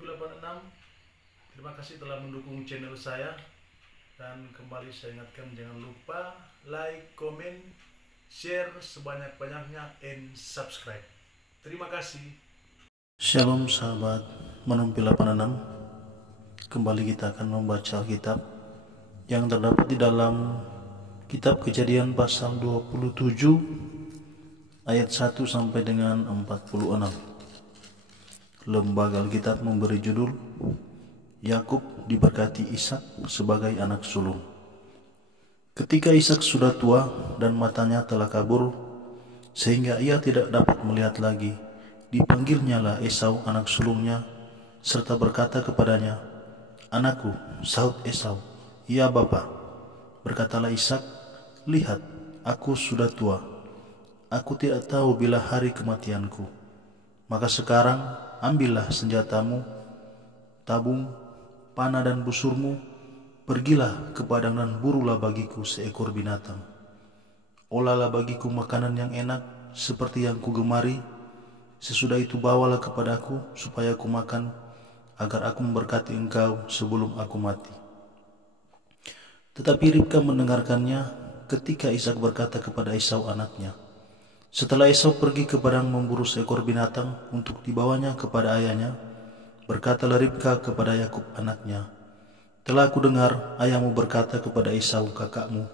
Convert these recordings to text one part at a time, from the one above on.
6. Terima kasih telah mendukung channel saya. Dan kembali saya ingatkan, jangan lupa like, komen, share sebanyak-banyaknya, and subscribe. Terima kasih. Shalom sahabat Menumpi 86. Kembali kita akan membaca Alkitab yang terdapat di dalam Kitab Kejadian pasal 27 ayat 1 sampai dengan 46. Lembaga Alkitab memberi judul Yakub diberkati Ishak sebagai anak sulung. Ketika Ishak sudah tua dan matanya telah kabur sehingga ia tidak dapat melihat lagi, dipanggilnyalah Esau anak sulungnya serta berkata kepadanya, "Anakku," sahut Esau. "Ya Bapa." Berkatalah Ishak, "Lihat, aku sudah tua. Aku tidak tahu bila hari kematianku. Maka sekarang ambillah senjatamu, tabung, panah dan busurmu, pergilah ke padang dan burulah bagiku seekor binatang. Olahlah bagiku makanan yang enak seperti yang kugemari. Sesudah itu bawalah kepadaku supaya aku makan, agar aku memberkati engkau sebelum aku mati." Tetapi Ribka mendengarkannya ketika Ishak berkata kepada Esau anaknya. Setelah Esau pergi ke padang memburu seekor binatang untuk dibawanya kepada ayahnya, berkatalah Ribka kepada Yakub anaknya, "Telah aku dengar ayahmu berkata kepada Esau kakakmu,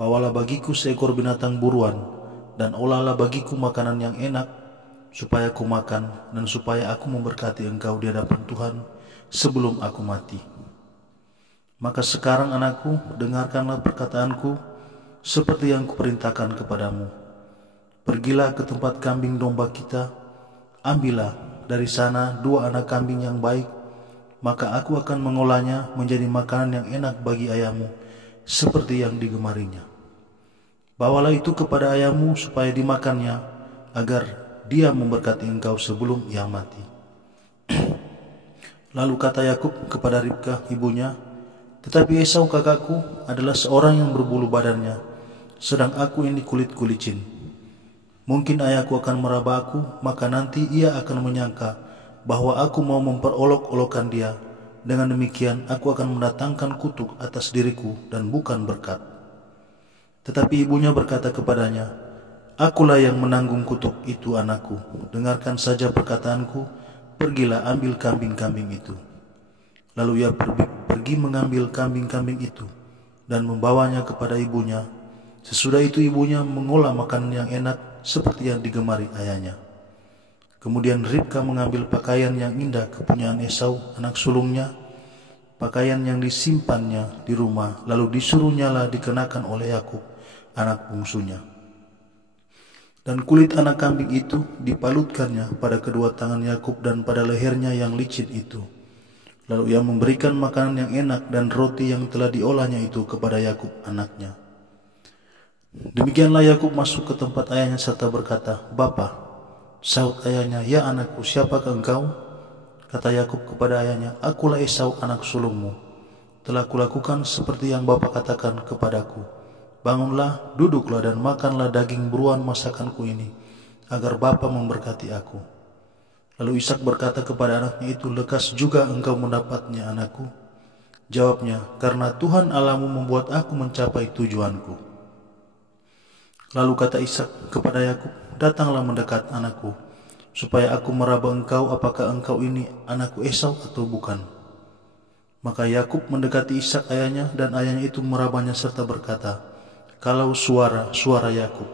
bawalah bagiku seekor binatang buruan, dan olahlah bagiku makanan yang enak, supaya aku makan, dan supaya aku memberkati engkau di hadapan Tuhan sebelum aku mati. Maka sekarang anakku, dengarkanlah perkataanku seperti yang kuperintahkan kepadamu. Pergilah ke tempat kambing domba kita, ambillah dari sana 2 anak kambing yang baik, maka aku akan mengolahnya menjadi makanan yang enak bagi ayahmu, seperti yang digemarinya. Bawalah itu kepada ayahmu supaya dimakannya, agar dia memberkati engkau sebelum ia mati." Lalu kata Yakub kepada Ribka ibunya, "Tetapi Esau kakakku adalah seorang yang berbulu badannya, sedang aku ini kulit-kulicin. Mungkin ayahku akan meraba aku, maka nanti ia akan menyangka bahwa aku mau memperolok-olokkan dia. Dengan demikian aku akan mendatangkan kutuk atas diriku dan bukan berkat." Tetapi ibunya berkata kepadanya, "Akulah yang menanggung kutuk itu anakku. Dengarkan saja perkataanku, pergilah ambil kambing-kambing itu." Lalu ia pergi mengambil kambing-kambing itu dan membawanya kepada ibunya. Sesudah itu ibunya mengolah makanan yang enak seperti yang digemari ayahnya. Kemudian Ribka mengambil pakaian yang indah kepunyaan Esau anak sulungnya, pakaian yang disimpannya di rumah, lalu disuruhnyalah dikenakan oleh Yakub anak bungsunya. Dan kulit anak kambing itu dipalutkannya pada kedua tangan Yakub dan pada lehernya yang licin itu. Lalu ia memberikan makanan yang enak dan roti yang telah diolahnya itu kepada Yakub anaknya. Demikianlah Yakub masuk ke tempat ayahnya serta berkata, "Bapa." Sahut ayahnya, "Ya anakku, siapakah engkau?" Kata Yakub kepada ayahnya, "Akulah Esau anak sulungmu. Telah kulakukan seperti yang bapa katakan kepadaku. Bangunlah, duduklah dan makanlah daging buruan masakanku ini, agar bapa memberkati aku." Lalu Ishak berkata kepada anaknya itu, "Lekas juga engkau mendapatnya anakku?" Jawabnya, "Karena Tuhan Allahmu membuat aku mencapai tujuanku." Lalu kata Ishak kepada Yakub, "Datanglah mendekat anakku, supaya aku meraba engkau apakah engkau ini anakku Esau atau bukan." Maka Yakub mendekati Ishak ayahnya, dan ayahnya itu merabanya serta berkata, "Kalau suara Yakub,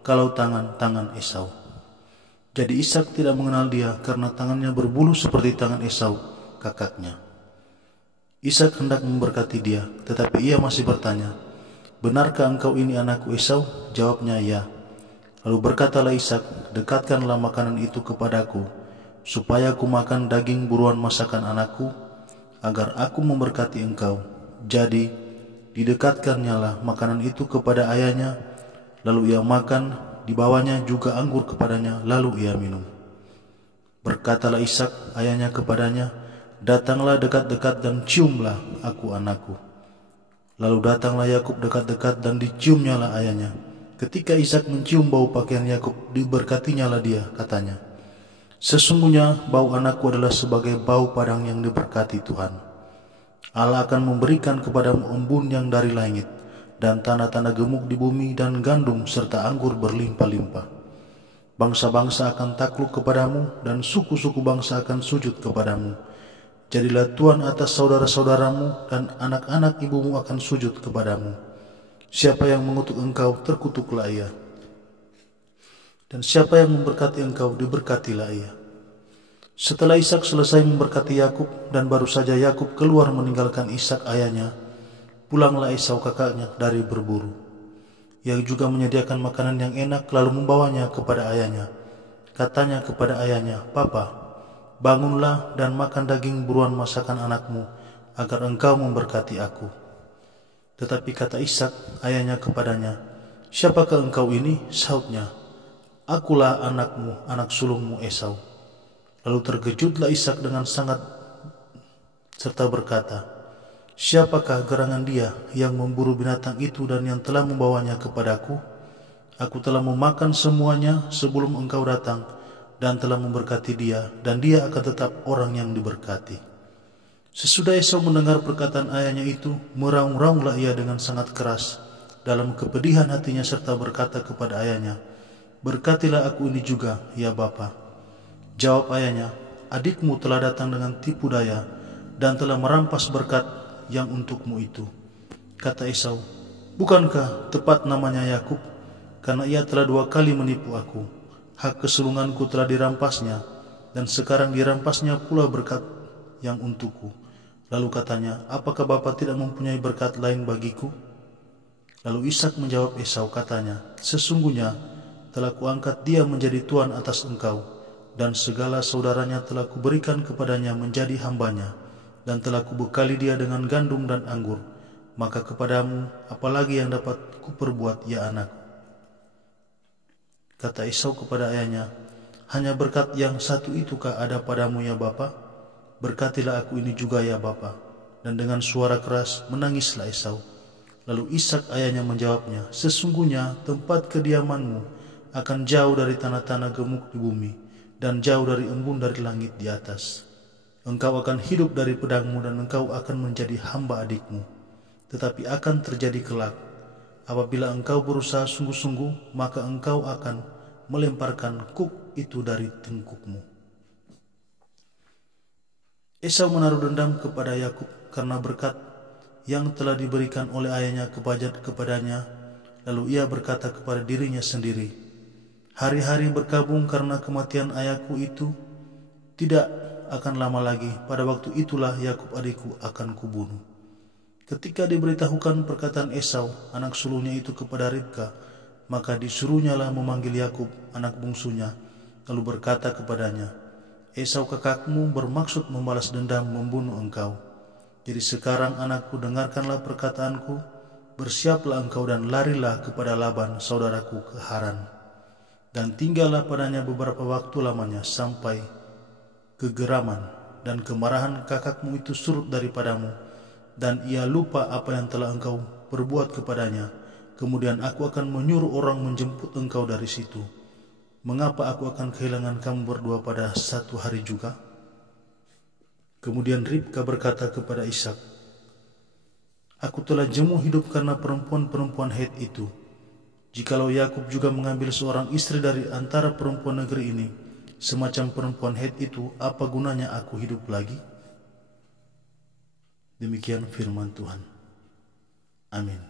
kalau tangan Esau." Jadi Ishak tidak mengenal dia karena tangannya berbulu seperti tangan Esau kakaknya. Ishak hendak memberkati dia, tetapi ia masih bertanya, "Benarkah engkau ini anakku Esau?" Jawabnya, "Ya." Lalu berkatalah Ishak, "Dekatkanlah makanan itu kepadaku, supaya aku makan daging buruan masakan anakku, agar aku memberkati engkau." Jadi didekatkannyalah makanan itu kepada ayahnya, lalu ia makan, dibawanya juga anggur kepadanya, lalu ia minum. Berkatalah Ishak ayahnya kepadanya, "Datanglah dekat-dekat dan ciumlah aku anakku." Lalu datanglah Yakub dekat-dekat dan diciumnyalah ayahnya. Ketika Ishak mencium bau pakaian Yakub, diberkatinyalah dia, katanya, Sesungguhnya bau anakku adalah sebagai bau padang yang diberkati Tuhan. Allah akan memberikan kepadamu embun yang dari langit, dan tanah-tanah gemuk di bumi, dan gandum serta anggur berlimpah-limpah. Bangsa-bangsa akan takluk kepadamu, dan suku-suku bangsa akan sujud kepadamu. Jadilah tuan atas saudara-saudaramu, dan anak-anak ibumu akan sujud kepadamu. Siapa yang mengutuk engkau, terkutuklah ia. Dan siapa yang memberkati engkau, diberkatilah ia. Setelah Ishak selesai memberkati Yakub, dan baru saja Yakub keluar meninggalkan Ishak ayahnya, pulanglah Esau kakaknya dari berburu. Ia juga menyediakan makanan yang enak, lalu membawanya kepada ayahnya. Katanya kepada ayahnya, "Papa, bangunlah dan makan daging buruan masakan anakmu, agar engkau memberkati aku." Tetapi kata Ishak ayahnya kepadanya, "Siapakah engkau ini?" Sahutnya, "Akulah anakmu, anak sulungmu Esau." Lalu terkejutlah Ishak dengan sangat serta berkata, "Siapakah gerangan dia yang memburu binatang itu dan yang telah membawanya kepadaku? Aku telah memakan semuanya sebelum engkau datang, dan telah memberkati dia, dan dia akan tetap orang yang diberkati." Sesudah Esau mendengar perkataan ayahnya itu, meraung-raunglah ia dengan sangat keras dalam kepedihan hatinya, serta berkata kepada ayahnya, "Berkatilah aku ini juga, ya Bapa." Jawab ayahnya, "Adikmu telah datang dengan tipu daya, dan telah merampas berkat yang untukmu itu." Kata Esau, "Bukankah tepat namanya Yakub? Karena ia telah 2 kali menipu aku. Hak kesulunganku telah dirampasnya, dan sekarang dirampasnya pula berkat yang untukku." Lalu katanya, "Apakah Bapa tidak mempunyai berkat lain bagiku?" Lalu Ishak menjawab Esau, katanya, "Sesungguhnya telah kuangkat dia menjadi tuan atas engkau, dan segala saudaranya telah kuberikan kepadanya menjadi hambanya, dan telah kubekali dia dengan gandum dan anggur. Maka kepadamu apalagi yang dapat kuperbuat, ya anakku?" Kata Esau kepada ayahnya, "Hanya berkat yang satu itukah ada padamu, ya Bapa? Berkatilah aku ini juga, ya Bapa." Dan dengan suara keras menangislah Esau. Lalu Ishak ayahnya menjawabnya, "Sesungguhnya tempat kediamanmu akan jauh dari tanah-tanah gemuk di bumi, dan jauh dari embun dari langit di atas. Engkau akan hidup dari pedangmu, dan engkau akan menjadi hamba adikmu. Tetapi akan terjadi kelak, apabila engkau berusaha sungguh-sungguh, maka engkau akan melemparkan kuk itu dari tengkukmu." Esau menaruh dendam kepada Yakub karena berkat yang telah diberikan oleh ayahnya kepadanya. Lalu ia berkata kepada dirinya sendiri, "Hari-hari berkabung karena kematian ayahku itu tidak akan lama lagi. Pada waktu itulah Yakub adikku akan kubunuh." Ketika diberitahukan perkataan Esau anak sulungnya itu kepada Ribka, maka disuruhnyalah memanggil Yakub anak bungsunya, lalu berkata kepadanya, "Esau kakakmu bermaksud membalas dendam membunuh engkau. Jadi sekarang anakku, dengarkanlah perkataanku, bersiaplah engkau dan larilah kepada Laban saudaraku ke Haran, dan tinggallah padanya beberapa waktu lamanya, sampai kegeraman dan kemarahan kakakmu itu surut daripadamu, dan ia lupa apa yang telah engkau perbuat kepadanya. Kemudian aku akan menyuruh orang menjemput engkau dari situ. Mengapa aku akan kehilangan kamu berdua pada satu hari juga?" Kemudian Ribka berkata kepada Ishak, "Aku telah jemu hidup karena perempuan-perempuan Het itu. Jikalau Yakub juga mengambil seorang istri dari antara perempuan negeri ini, semacam perempuan Het itu, apa gunanya aku hidup lagi?" Demikian firman Tuhan. Amin.